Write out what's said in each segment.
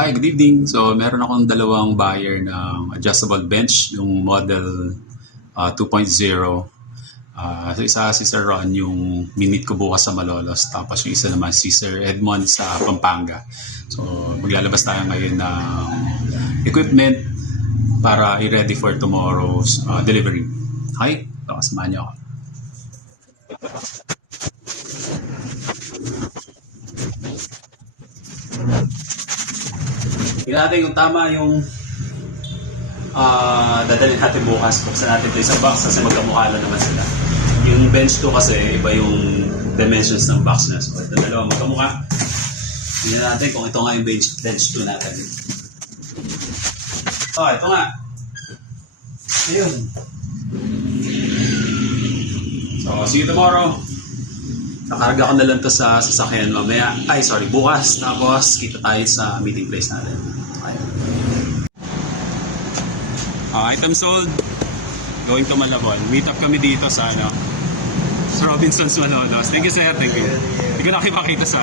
Hi, good evening. So, meron akong dalawang buyer ng adjustable bench, yung model 2.0. So, isa si Sir Ron, yung minute ko bukas sa Malolos. Tapos yung isa naman si Sir Edmond sa Pampanga. So, maglalabas tayo ngayon ng equipment para i-ready for tomorrow's delivery. Okay? So, kasamahan niyo ako. Tingnan natin kung tama yung dadalhin natin bukas. Buksan natin ito isang box kasi magkamukha lang naman sila. Yung bench 2 kasi iba yung dimensions ng box na. So ito dalawa magkamukha. Tingnan natin kung ito nga yung bench 2 natin. Ito nga. Ayun. So see you tomorrow. Nakarga ko na lang to sa sasakyan mamaya. Bukas. Tapos kita tayo sa meeting place natin. Item sold. Going to Malabon. Meet up kami dito sa sa Robinson's Malolos. Thank you, sir. Thank you. Hindi ko nakipakita sa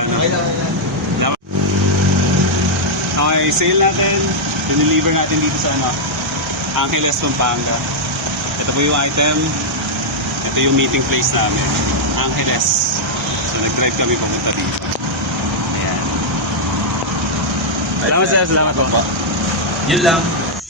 Okay, sale natin. Dineliver natin dito sa Angeles, Pampanga. Ito po yung item. Ito yung meeting place namin. Angeles. So nag-drive kami papunta dito. Ayan. Salamat, sir. Salamat po. Yun lang.